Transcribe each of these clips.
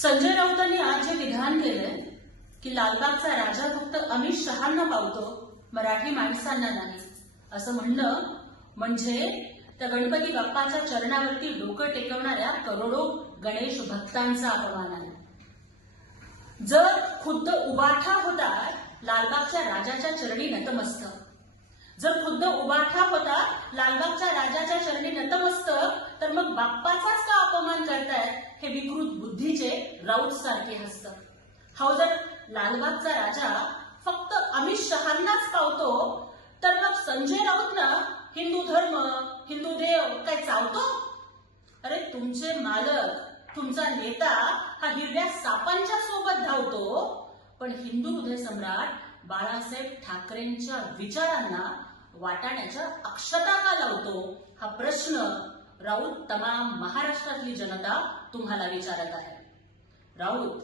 संजय राऊतांनी आज जे विधान केलंय की लालबागचा राजा फक्त अमित शहांना पावतो, मराठी माणसांना नाही, असं म्हणणं म्हणजे त्या गणपती बाप्पाच्या चरणावरती डोकं टेकवणाऱ्या करोडो गणेश भक्तांचा अपमान आहे. जर खुद्द उबाठा होता लालबागच्या राजाच्या चरणी नतमस्तक, जर खुद्द उबाठा होता लालबागच्या राजाच्या चरणी नतमस्तक, तर मग बाप्पाचाच का अपमान करतायत हे विकृत बुद्धीचे राऊत सारखे हसतात. हा जर लालबागचा राजा फक्त अमित शहांनाच पावतो, तर मग संजय राऊतना हिंदू धर्म, हिंदू देव काय चावतो? अरे तुमचे मालक, तुमचा नेता हा हिरड्या सापांच्या सोबत धावतो, पण हिंदू हृदय सम्राट बाळासाहेब ठाकरेंच्या विचारांना वाटाण्याच्या अक्षता का लावतो? हा प्रश्न राऊत तमाम महाराष्ट्रातली जनता तुम्हाला विचारत आहे. राऊत,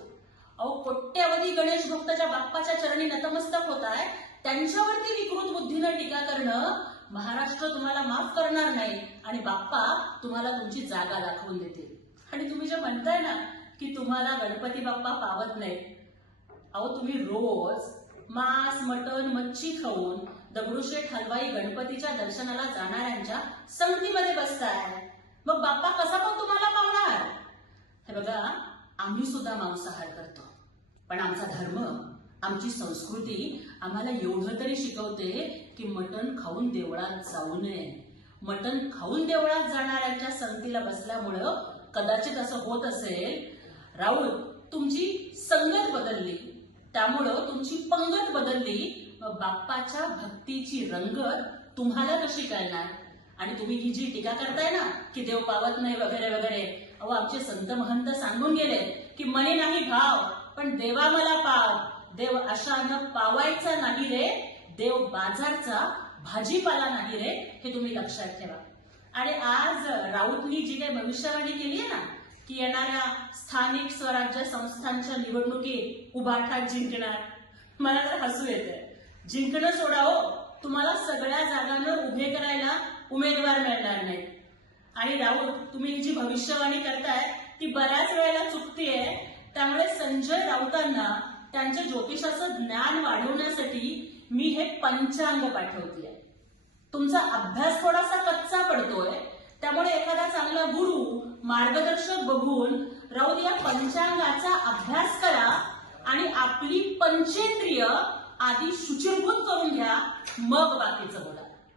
अहो कोट्यवधी गणेश भक्त ज्या बाप्पाच्या चरणी नतमस्तक होत आहे, त्यांच्यावरती विकृत बुद्धीनं टीका करणं महाराष्ट्र तुम्हाला माफ करणार नाही आणि बाप्पा तुम्हाला तुमची जागा दाखवून देतील. आणि तुम्ही जे म्हणताय ना की तुम्हाला गणपती बाप्पा पावत नाही, अहो तुम्ही रोज मांस, मटण, मच्छी खाऊन दगडूशेठ हलवाई गणपतीच्या दर्शनाला जाणाऱ्यांच्या संगतीमध्ये बसताय, मग बाप्पा कसा पण तुम्हाला पावणार? हे बघा, आम्ही सुद्धा मांसाहार करतो, पण आमचा धर्म, आमची संस्कृती आम्हाला एवढं तरी शिकवते की मटण खाऊन देवळात जाऊ नये. मटण खाऊन देवळात जाणाऱ्यांच्या संगतीला बसल्यामुळं कदाचित असं होत असेल. राऊत, तुमची संगत बदलली, त्यामुळं तुमची पंगत बदलली, बाप्पाच्या भक्तीची रंगत तुम्हाला कशी कळणार? आणि तुम्ही ही जी टीका करताय ना की देव पावत नाही वगैरे वगैरे, अहो आमचे संत महंत सांगून गेले की मने नाही भाव, पण देवा मला पाव. देव अशानं पावायचा नाही रे, देव बाजारचा भाजीपाला नाही रे, हे तुम्ही लक्षात ठेवा. आणि आज राऊतनी जी काही भविष्यवाणी केली आहे ना की येणाऱ्या स्थानिक स्वराज्य संस्थांच्या निवडणुकीत उभाठात जिंकणार, मला तर हसू येते. जिंकणं सोडावो, तुम्हाला सगळ्या जागांवर उभे करायला उमेदवार मिळणार नाहीत. आणि राऊत, तुम्ही जी भविष्यवाणी करताय ती बऱ्याच वेळेला चुकतीये. त्यामुळे संजय राऊतांना त्यांच्या ज्योतिषाचं ज्ञान वाढवण्यासाठी मी हे पंचांग पाठवतेय. तुमचा अभ्यास थोडासा कच्चा पडतोय, त्यामुळे एखादा चांगला गुरु, मार्गदर्शक बघून राऊत या पंचांगाचा अभ्यास करा आणि आपली पंचेंद्रिय आधी शुचिर्भूत करून घ्या, मग बाकीचं बोला.